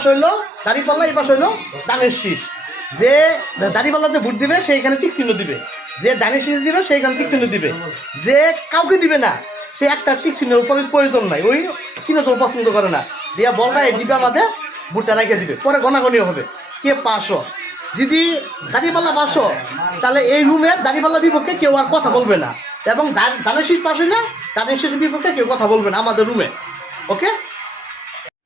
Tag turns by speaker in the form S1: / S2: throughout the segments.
S1: পাশে হইল দাঁড়িপাল্লা এই পাশে হইল দানের শীষ। যে দাঁড়িপাল্লাতে ভোট দিবে সেইখানে টিক চিহ্ন দিবে। যে দানের শীষ দিবে সেইখানে টিক চিহ্ন দিবে। যে কাউকে দিবে না, সে একটা টিক চিহ্নের উপরে প্রয়োজন নাই। ওই কিনে তো পছন্দ করে না। দিয়া বলটা এই দিবে আমাদের, ভোটটা রেখে দিবে। পরে গণাগণীয় হবে। কে পাঁচশো যদি দাঁড়িপাল্লা পাঁচশো তাহলে এই রুমে দাঁড়িপাল্লা বিপক্ষে কেউ আর কথা বলবে না। এবং দানের শীষ পাশে না দানের শীষের বিপক্ষে কেউ কথা বলবে না আমাদের রুমে ওকে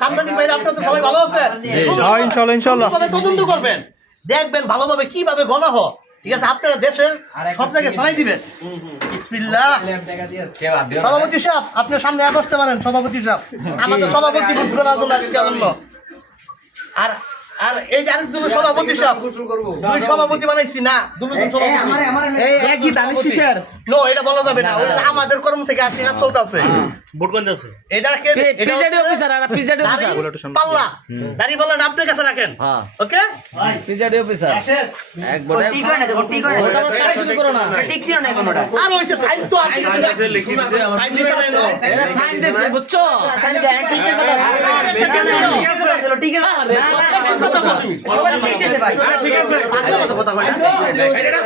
S1: সাংবাদিক ভাইরা আপনারা তো সবাই ভালো আছেন। তদন্ত করবেন। দেখবেন ভালোভাবে কীভাবে গলা হয়। ঠিক আছে আপনারা দেশের সব জায়গায় ছড়াই দিবেন। সভাপতি সাহেব আপনার সামনে বসতে পারেন সভাপতি সাহেব। আমাদের সভাপতি জন্য আর আর এই যে আরেকজন সভাপতি সাহেব দুই সভাপতি বানাইছি না? দুজন সভাপতি।
S2: একই দানের শীষের
S1: নো এটা বলা যাবে না। ওটা আমাদের কর্ম থেকে আসি না চলতেছে। ভোট কোন আছে এটা কে
S3: প্রিজাইডিং অফিসার আর প্রিজাইডিং অফিসার।
S1: পাল্লা। দাড়ি পাল্লাটা আপনার কাছে রাখেন।
S3: হ্যাঁ।
S1: ওকে?
S3: Presiding officer. এক বড় শুরু করো না।
S1: ঠিক ছিল না কোনটা আর হইছে সাইন তো আপনি কাছে সাইন দিছে না এলো।
S3: এটা সাইন দিছে বুঝছ?
S1: কথা কথা
S4: তুমি সবাই ঠিক
S3: আছে ভাই ঠিক
S4: আছে কথা কথা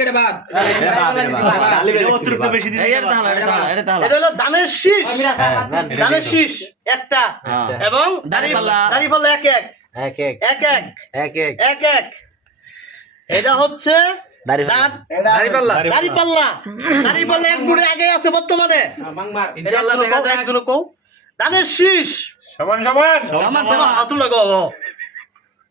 S1: এটা
S3: বাদ
S5: এটা বাদ।
S4: এটা
S5: বাদ।
S4: আলিবে লেখছি
S2: অতিরিক্ত বেশি দিন
S3: এটা তাহলে এটা তাহলে এটা তাহলে।
S1: এটা হলো দানের শীষ।
S4: হ্যাঁ,
S1: দানের শীষ। একটা।
S3: হ্যাঁ।
S1: এবং দাড়ি
S3: দাড়িপাল্লা।
S1: এক এক।
S4: এক এক।
S1: এক এক।
S4: এক এক।
S1: এক এক। এটা হচ্ছে এক বুড়ে আগে আছে বর্তমানে। কও দানের শীষ।
S2: সমান সমান।
S3: সমান সমান।
S1: আতুল লাগো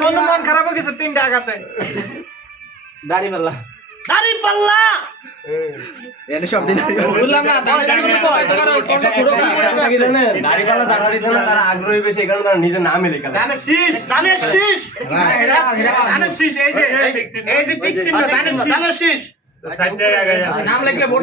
S5: এখন
S1: মন খারাপ হয়ে গেছে তিনটা
S6: আগাতে। দাঁড়িয়ে দাড়ি পাল্লা। এনে সব
S1: দিন
S5: বললাম না দাড়ি সবাই তোমার কন্টা ছোট
S4: দাড়ি পাল্লা। জায়গা দিছে না তারা আগ্রহী বেশি কারণ তারা নিজে নাম লেখা
S2: দানের শীষ
S1: দানের শীষ।
S5: হ্যাঁ,
S6: দানের শীষ এই যে এই যে ঠিক চিহ্ন আচ্ছা,
S1: দানের
S2: আচ্ছা। শীষ। শীষ
S5: নাম লিখলে ভোট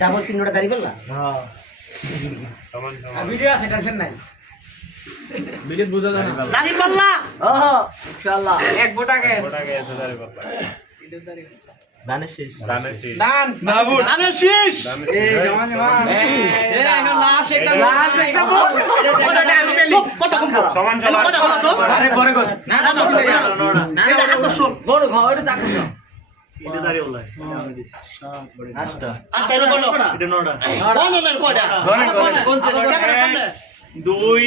S7: ডাবল চিহ্নটা দাঁড়িয়ে ফেললা
S5: ভিডিও আছে টেনশন নাই। ভিডিও বুঝা যায় না।
S1: দাড়িপাল্লা
S3: ওহো ইনশাআল্লাহ।
S6: এক ভোট আগে
S2: ওটা আগে আছে দাড়িপাল্লা
S4: দানের শেষ।
S2: দানের শীষ।
S6: দান।
S1: দানের শীষ।
S2: দানের শীষ।
S5: এই এখন লাশ একটা
S6: লাশ একটা
S1: কত কম
S2: সমান সমান
S1: কথা বলো তো?
S4: আরে পরে কর।
S5: না না না না
S1: এটা আকর্ষণ
S3: গরু খাও এটা চাকু
S1: এটা দাড়িপাল্লা এটা বলো এটা নড়া বলো না
S2: দুই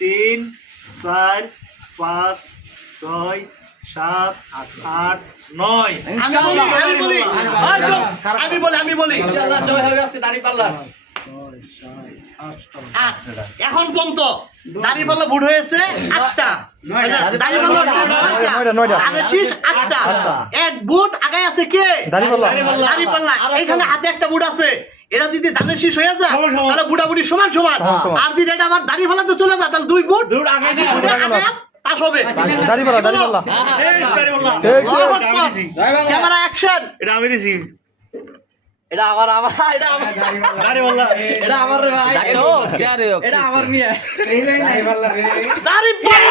S2: তিন
S1: চার পাঁচ ছয় সাত আট নয়। আমি বলি আমি বলি। ওই চুপ, আমি বলি আমি বলি।
S5: ইনশাআল্লাহ জয় হবে আজকে দাঁড়িপাল্লার।
S1: আট। এখন পর্যন্ত দাঁড়িপাল্লা বুট হয়েছে আটটা। আটটা। ধানের শীষ আটটা। এক বুট আগে আছে কে? দাঁড়িপাল্লা এইখানে হাতে একটা বুট আছে। এরা যদি ধানের শীষ হয়ে যায় তাহলে বুড়াবুড়ি সমান সমান। আর যদি এটা আমার দাঁড়িপাল্লাতে চলে যায় তাহলে দুই বুট। আগে পাস হবে। দাঁড়িপাল্লা দাঁড়িপাল্লা ক্যামেরা অ্যাকশন।
S2: এটা আমি দিছি।
S5: এটা আমার আমার এটা আমার।
S2: দাড়িওয়ালা।
S5: এটা আমার রে ভাই।
S3: ও চারে ও
S5: এটা আমার মিয়া।
S1: দাঁড়িপাল্লা